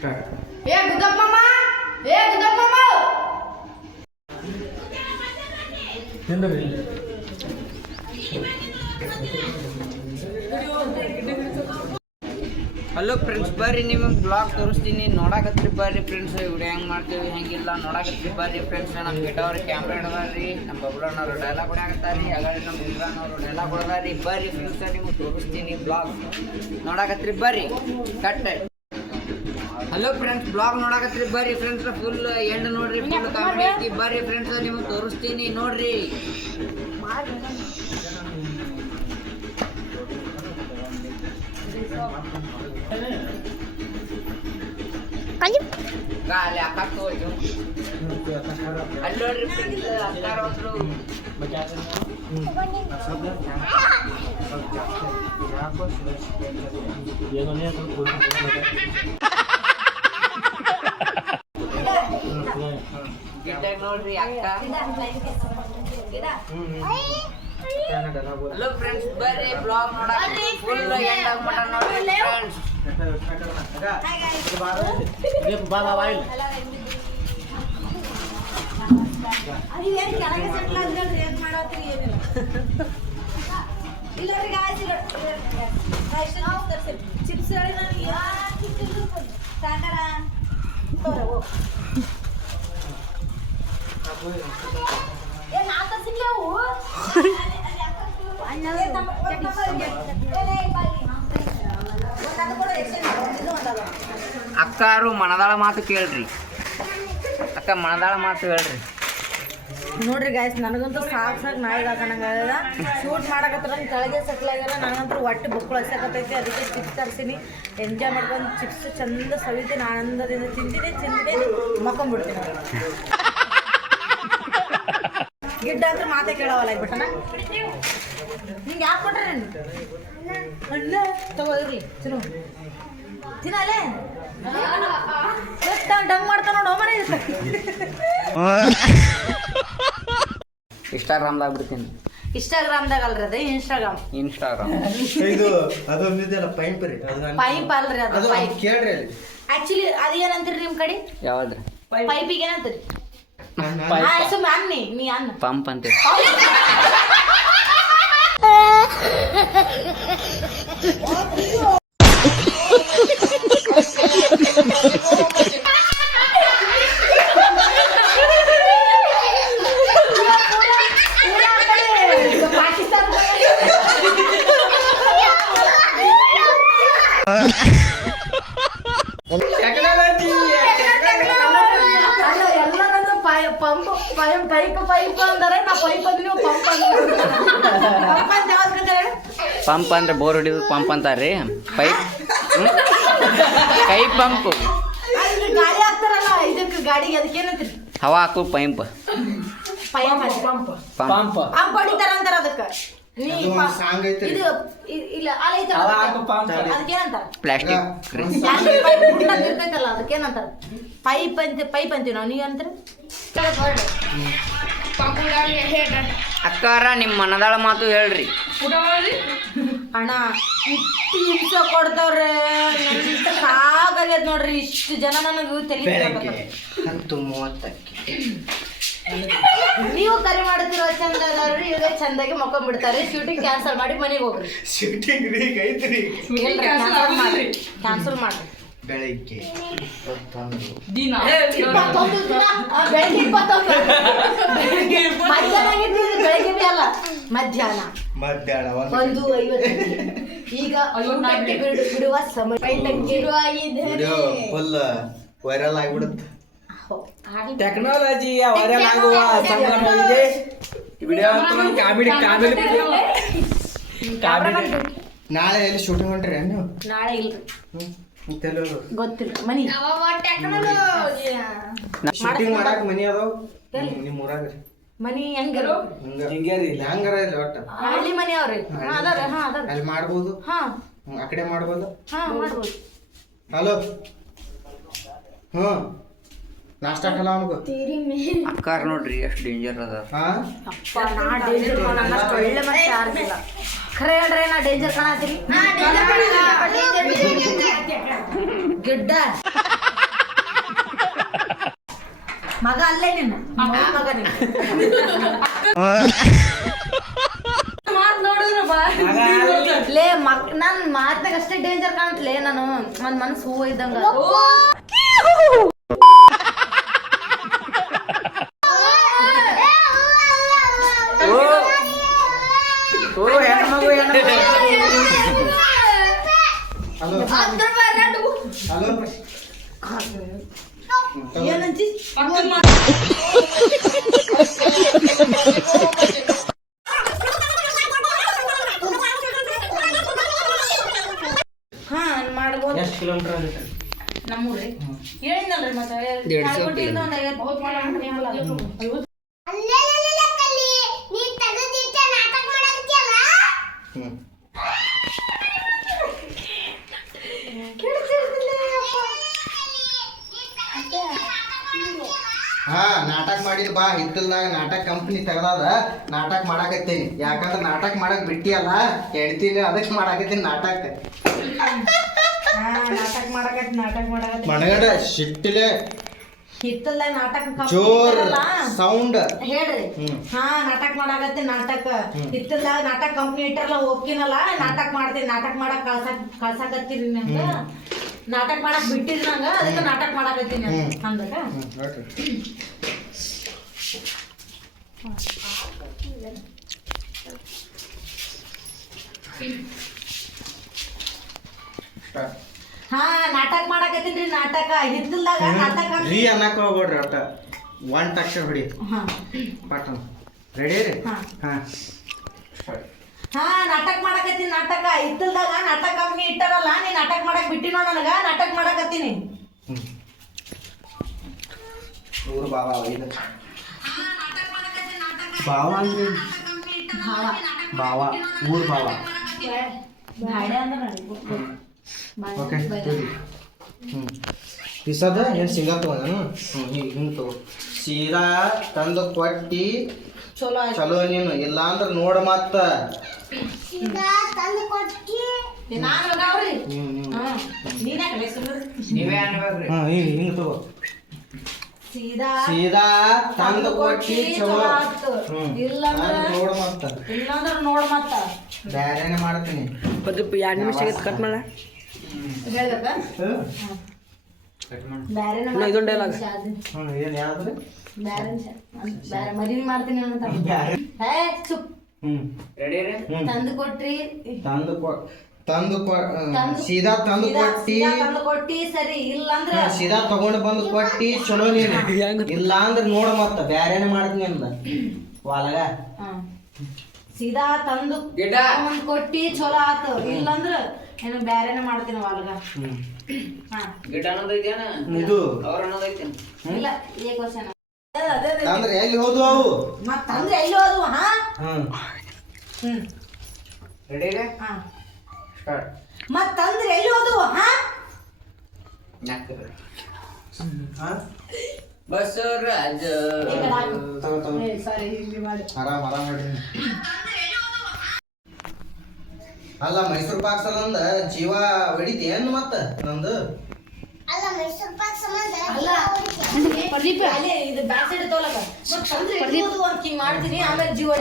Start. ಏ Guddappa ನಿಂದ್ರಿ. Hello friends, ಬರ್ರಿ ನಿಮಗೆ ಬ್ಲಾಗ್ ತೋರಿಸ್ತೀನಿ. ನೋಡಾಕತ್ರಿ ಬರ್ರಿ ಫ್ರೆಂಡ್ಸ್, ವಿಡಿಯೋ ಹೆಂಗೆ ಮಾಡ್ತೀವಿ ಹೆಂಗಿಲ್ಲ ನೋಡಾಕತ್ರಿ ಬರ್ರಿ ಫ್ರೆಂಡ್ಸ್. ನಮ್ಮ ಗಿಟವ್ರಿ ಕ್ಯಾಮ್ರಾ ಹಿಡ್ದಾರ್ರಿ, ನಮ್ಮ ಬಬ್ಲಣ್ಣವ್ರು ಡೈಲಾಗ್ ಹೊಡ್ಯಾಕತ್ತಾರ್ರಿ, ಹಾಗಾಗಿ ನಮ್ಮ ಇಮ್ರಾನವ್ರು ಡೈಲಾಗ್ ಹೊಡ್ದಾರ್ರಿ. ಬರ್ರಿ ಫ್ರೆಂಡ್ಸ್, ನಿಮಗೆ ತೋರಿಸ್ತೀನಿ ಬ್ಲಾಗ್ ನೋಡಾಕತ್ರಿ ಬರ್ರಿ. ಕಟ್. ಹಲೋ ಫ್ರೆಂಡ್ಸ್, ಬ್ಲಾಗ್ ನೋಡಾಕತ್ರಿ ಬರ್ರಿ ಫ್ರೆಂಡ್ಸ್, ಫುಲ್ ಎಂಡ್ ನೋಡ್ರಿ, ಫುಲ್ ಕಾಮಿಡಿ ಐತಿ. ಬರ್ರಿ ಫ್ರೆಂಡ್ಸ್, ನಿಮಗೆ ತೋರಿಸ್ತೀನಿ ನೋಡ್ರಿ. ಅಲ್ಲಿ ಅಕ್ಕ ತೋಯ್ತು ಅಲ್ಲಿ ನೋಡ್ರಿ ಫ್ರೆಂಡ್ಸ್, ಅಕ್ಕಾರ ಹೋದ್ರು. ಗಿಡ್ಡಾಗ ನೋಡ್ರಿ ಅಕ್ಕ. ಹಲೋ ಫ್ರೆಂಡ್ಸ್, ಬರ್ರಿ ಬ್ಲಾಗ್ ನೋಡಕ್ಕೆ ಫುಲ್ ಎಂಡ್ ಆಗ್ಬಿಟ್ಟ ನೋಡ್ರಿ ಫ್ರೆಂಡ್ಸ್. ಚಿಪ್ಸ್ ಅಕ್ಕಾರು ಮನದಾಳ ಮಾತು ಕೇಳ್ರಿ. ಅಕ್ಕ ಮನದಾಳ ಮಾತು ಹೇಳ್ರಿ. ನೋಡ್ರಿ ಗಾಯ್ಸ್, ನನಗಂತೂ ಸಾಕು ನಾಯಿಗೆ ಹಾಕೋಣಂಗಾಗಲ್ಲ. ಶೂಟ್ ಮಾಡಕತ್ತಾರ ಕೆಳಗೆ ಸೆಟ್ಲ್ ಆಗ್ಯಾರ. ನನಗಂತೂ ಒಟ್ಟು ಬುಕ್ಕಳು ಹಸಕತ್ತೈತಿ. ಅದಕ್ಕೆ ಚಿಪ್ಸ್ ತರಿಸೀನಿ, ಎಂಜಾಯ್ ಮಾಡ್ಕೊಂಡು ಚಿಪ್ಸ್ ಚಂದ ಸವಿತೀನಿ, ಆನಂದದಿಂದ ತಿಂತೀನಿ ಮಕ್ಕೊಂಡ್ಬಿಡ್ತೀನಿ. ಗಿಡ್ಡ ಅಂದ್ರೆ ಮಾತೆ ಕೇಳವಲ್ಲ ಆಗ್ಬಿಟ್ಟಣ. ನಿಂಗೆ ಯಾಕೆ ಕೊಟ್ರೆ ಅಣ್ಣ ತಗೋರಿ ಚಲೋ ತಿನ್ನಲೇ ಡಂಗ್ ಮಾಡ್ತಾ ನೋಡು ಮನೆ. ಇನ್ಸ್ಟಾಗ್ರಾಮ್ದಾಗ ಬಿಡ್ತೀನಿ. ಇನ್ಸ್ಟಾಗ್ರಾಮ್ದಾಗ ಅಲ್ರಿ ಅದು ಇನ್ಸ್ಟಾಗ್ರಾಮ್. ಇದು ಅದೊಂದಿದೆಯಲ್ಲ ಪೈಪ್ ರೀ, ಪೈಪ್ ಅಲ್ರಿ ಅದು ಪೈಪ್. ಕೇಳ್ರಿ ಆಕ್ಚುಲಿ ಅದು ಏನಂತೀರಿ ನಿಮ್ ಕಡೆ? ಯಾವ್ದ್ರಿ? ಪೈಪಿಗೆ ಏನಂತೀರಿ? ನೀ ಅನ್ನ ಪಂಪ್ ಅಂತೀವಿ. ಪಂಪ್ ಅಂದ್ರೆ ಬೋರ್ ಹೊಡಿದು ಪಂಪ್ ಅಂತಾರ್ರಿ. ಪೈಪ್ ಕೈ ಪಂಪ್ ಗಾಡಿ ಹಾಕ್ತಾರಲ್ಲ ಇದಕ್ಕೆ, ಗಾಡಿಗೆ ಅದಕ್ಕೇನಂತೀರಿ? ಹವಾ ಹಾಕು ಪೈಂಪ್. ಪಂಪ್ ಹೊಡಿತಾರ ಅಂತಾರ ಅದಕ್ಕೆ. ಅದಕ್ಕೇನಂತಾರ? ಪ್ಲಾಸ್ಟಿಕ್ ಇರ್ತೈತಲ್ಲ ಅದಕ್ಕೇನಂತಾರ? ಪೈಪ್ ಅಂತೀವಿ ನಾವು. ನೀವ್ ಅಂತೀರಿ? ಅಕ್ಕಾರ ನಿಮ್ಮ ಮನದಾಳ ಮಾತು ಹೇಳ್ರಿ. ಅಣ್ಣ ಇಷ್ಟು ಹಿಂಸೆ ಕೊಡ್ತಾವ್ರೆ, ಸಾಕಾಗ್ಯದ ನೋಡ್ರಿ. ಇಷ್ಟು ಜನ ನನಗೆ ನೀವು ಕರೆ ಮಾಡ್ತಿರೋ ಚಂದ ನೋಡ್ರಿ. ಇವಾಗ ಚಂದಾಗಿ ಮಕ್ಕೊಂಡ್ಬಿಡ್ತಾರೆ. ಶೂಟಿಂಗ್ ಕ್ಯಾನ್ಸಲ್ ಮಾಡಿ ಮನೆಗೆ ಹೋಗ್ರಿ. ಕ್ಯಾನ್ಸಲ್ ಮಾಡ್ರಿ. ಬೆಳಿಗ್ಗೆ ಬೆಳಗ್ಗೆ ಅಲ್ಲ, ಮಧ್ಯಾಹ್ನ 1:50. ಈಗ ಬಿಡುವ ಸಮಯ ಫುಲ್ ವೈರಲ್ ಆಗಿಬಿಡುತ್ತೆ. ಟೆಕ್ನಾಲಜಿ ವೈರಲ್ ಆಗುವ ಸಂಭ್ರಮವಿದೆ. ವಿಡಿಯೋ ನಾಳೆ ಎಲ್ಲಿ ಶೂಟಿಂಗ್ ಹೊಂಟ್ರಿ ನೀವು? ನಾಳೆ ಇಲ್ರಿ, ಗೊತ್ತಿಲ್ಲ. ಮನಿ ಶೂಟಿಂಗ್ ಮಾಡಾಕ ಮನಿ ಅದಾವ ನಿಮ್ಮ ಊರಾಗ? ಮನಿ ಹೆಂಗಾರ ಹೆಂಗಾರ ಇಲ್ಲ ಒಟ್ಟ ಹಳ್ಳಿ ಮನಿ ಅವ್ರಿ. ಅಲ್ಲಿ ಮಾಡ್ಬೋದು, ಆ ಕಡೆ ಮಾಡ್ಬೋದು. ಮಾಡ್ಬೋದು. ಹಲೋ ನಾಷ್ಟಾ ಕಲ ಅವನಿಗೂ ಅಕ್ಕಾರ ನೋಡ್ರಿ ಎಷ್ಟು ಡೇಂಜರ್ ಅದ. ಅಪ್ಪ ನಾ ಡೇಂಜರ್ ನನ್ನಷ್ಟು ಒಳ್ಳೆ ಮತ್ತೆ ಯಾರಿಲ್ಲ. ಖರೆ ಹೇಳ್ರಿ, ನಾ ಡೇಂಜರ್ ಕಾಣತ್ತೀರಿ ಗಿಡ್ಡ. ಮಗ ಅಲ್ಲೇ ನಿನ್ನ ಮಗ ನೀನು ಲೇ ನನ್ ಮಾತ್ನಾಗ ಅಷ್ಟೇ ಡೇಂಜರ್ ಕಾಣತ್ಲೇ ನಾನು ಒಂದ್ ಮನಸ್ಸು ಹೂವು ಇದ್ದಂಗ ಏನಂತಿ ಮಾಡ್ಬೋದು. ಎಷ್ಟು ಕಿಲೋಮೀಟರ್ ಆಗುತ್ತೆ ನಮ್ಮೂರಿ ಹೇಳಿದ್ನಲ್ರಿ ಮತ್ತೆ ಹಾ ನಾಟಕ ಮಾಡಿದ್ ಬಾ ಹಿತ್ತಲ್ದಾಗ ನಾಟಕ ಕಂಪ್ನಿ ತೆಗ್ದಾದ ನಾಟಕ ಮಾಡಾಕತ್ತೇನಿ ಯಾಕಂದ್ರೆ ನಾಟಕ ಮಾಡಕ್ ಬಿಟ್ಟಿಯಲ್ಲ ಹೇಳ್ತೀನಿ ಅದಕ್ಕೆ ಮಾಡಾಕತ್ತೀನಿ ನಾಟಕ ನಾಟಕ ಮಾಡಕತ್ತಿ ಮನಗಂಡ ಶಿಟ್ಟಿಲೆ ಹಿತ್ತಲ್ದಾಗ ನಾಟಕ ಜೋರ್ ಸೌಂಡ್ ಹೇಳ್ರಿ ಹಾ ನಾಟಕ ಮಾಡಾಕತ್ತಿ ನಾಟಕ ಹಿತ್ತಲ್ದಾಗ ನಾಟಕ ಕಂಪ್ನಿ ಇಟ್ಟಾರಲ್ಲ ಹೋಗ್ತೀನಲ್ಲ ನಾಟಕ ಮಾಡ್ತೀನಿ ನಾಟಕ ಮಾಡಕ್ ಕಳ್ಸಾಕತ್ತೀರಿ ನಂಗ ನಾಟಕ ಮಾಡಕ್ ಬಿಟ್ಟಿರಿ ನಂಗ ಅದಕ್ಕೆ ನಾಟಕ ಮಾಡಾಕತ್ತೀನಿ ಅಂದಾಗ ಹಾ ನಾಟಕ ಮಾಡಾಕತ್ತೀನ್ರಿ ನಾಟಕ ಹಿತ್ತಲ್ದಾಗ ನಾಟಕ ರೀ ಅನ್ನಕ್ ಹೋಗ್ಬೇಡ್ರಿ ಒಟ್ಟ ಒಂದ್ ಅಕ್ಷರ ಹೊಡಿ ಪಾಠ ರೆಡಿ ರೀ ಹಾ ಹಾ ನಾಟಕ ಮಾಡಾಕತ್ತೀನಿ ನಾಟಕ ಹಿತ್ತಲ್ದಾಗ ನಾಟಕ ಕಂಪ್ನಿ ಇಟ್ಟಾರಲ್ಲ ನೀ ನಾಟಕ ಮಾಡಕ್ ಬಿಟ್ಟಿನೋ ನನಗ ನಾಟಕ ಮಾಡಾಕತ್ತೀನಿ ಊರು ಬಾವ ಇದು ಬಾವ ಅಂದ್ರೆ ಬಾವ ಊರು ಬಾವ ಓಕೆ ಪಿಸದ ಏನು ಸಿಂಗಲ್ ತಗೊಂಡನು ಹಿಂಗೆ ತಗೋ ಸೀದಾ ತಂದು ಕೊಟ್ಟಿ ಚಲೋ ನೀನು ಇಲ್ಲ ಅಂದ್ರೆ ನೋಡ ಮತ್ತ ನೀವೇ ಅನ್ಬೇಕ್ರಿ ಹಿಂಗೆ ತಗೋ ಸೀದಾ ತಂದು ಕೊಟ್ಟಿ ಚಲೋ ನೋಡ ಮತ್ತ ಇಲ್ಲಾಂದ್ರ ನೋಡ್ ಮತ್ತ ಬ್ಯಾರೇನೆ ಮಾಡ್ತೀನಿ 2 ನಿಮಿಷ ಆಗೈತೆ ಕಟ್ ಮಾಡ ಹೇಳ್ಬೇಕಾ ಬ್ಯಾರೇನೆ ಇದೊಂದು ಡೈಲಾಗ್ ಏನು ಯಾವ್ದು ಬ್ಯಾರೆ ಮದುವೆ ಮಾಡ್ತೀನಿ ಅಂತ ಹೇ ಚುಪ್ ರೆಡಿ ರೀ ತಂದು ಕೊಟ್ರಿ ಸೀದಾ ತಂದು ಕೊಟ್ಟಿ ತಂದು ಕೊಟ್ಟಿ ಸರಿ ಇಲ್ಲಂದ್ರ ಸೀದಾ ತಗೊಂಡು ಬಂದು ಕೊಟ್ಟಿ ಚಲೋ ನೀನು ಇಲ್ಲ ಅಂದ್ರೆ ನೋಡ ಮತ್ತ ಬ್ಯಾರೇನೆ ಮಾಡ್ತೀನಿ ಅಂದ ವಾಲಗ ಸೀದಾ ತಂದು ಒಂದ್ ಕೊಟ್ಟಿ ಚಲೋ ಆತು ಇಲ್ಲಂದ್ರ ಏನು ಬ್ಯಾರೇನೆ ಮಾಡ್ತೀನಿ ವಾಲಗ ಗಿಡ ಅನ್ನೋದೈತೇನ ಇದು ಅವ್ರ ಅನ್ನೋದೈತೆ ಇಲ್ಲ ಏ ಕ್ವಶನ್ ಅಂದ್ರೆ ಎಲ್ಲಿ ಹೋದ್ವು ಅವು ಮತ್ತಂದ್ರೆ ಎಲ್ಲಿ ಹೋದ್ವು ಹಾ ರೆಡಿ ರೀ ಹಾ ಸ್ಟಾರ್ಟ್ ಮತ್ತಂದ್ರೆ ಎಲ್ಲಿ ಹೋದ್ವು ಹಾ ಬಸವರಾಜ ಸಾರಿ ಹಿಂಗೆ ಮಾಡಿ ಆರಾಮ್ ಹೇಳ್ರಿ ಅಲ್ಲ ಮೈಸೂರು ಪಾಕ್ ಸಂಬಂಧ ಜೀವ ಹೊಡಿತಿ ಏನು ಮತ್ತ ನಂದು ಅಲ್ಲ ಮೈಸೂರು ಪಾಕ್ ಸಂಬಂಧ ಅಲ್ಲ ಪ್ರದೀಪ ಅಲ್ಲೇ ಇದು ಬ್ಯಾಕ್ ಸೈಡ್ ತೋಲಕ ಮತ್ತಂದ್ರೆ ಎಲ್ಲಿ ಹೋದ್ವು ಅಂತ ಹಿಂಗೆ ಮಾಡ್ತೀನಿ ಆಮೇಲೆ ಜೀವ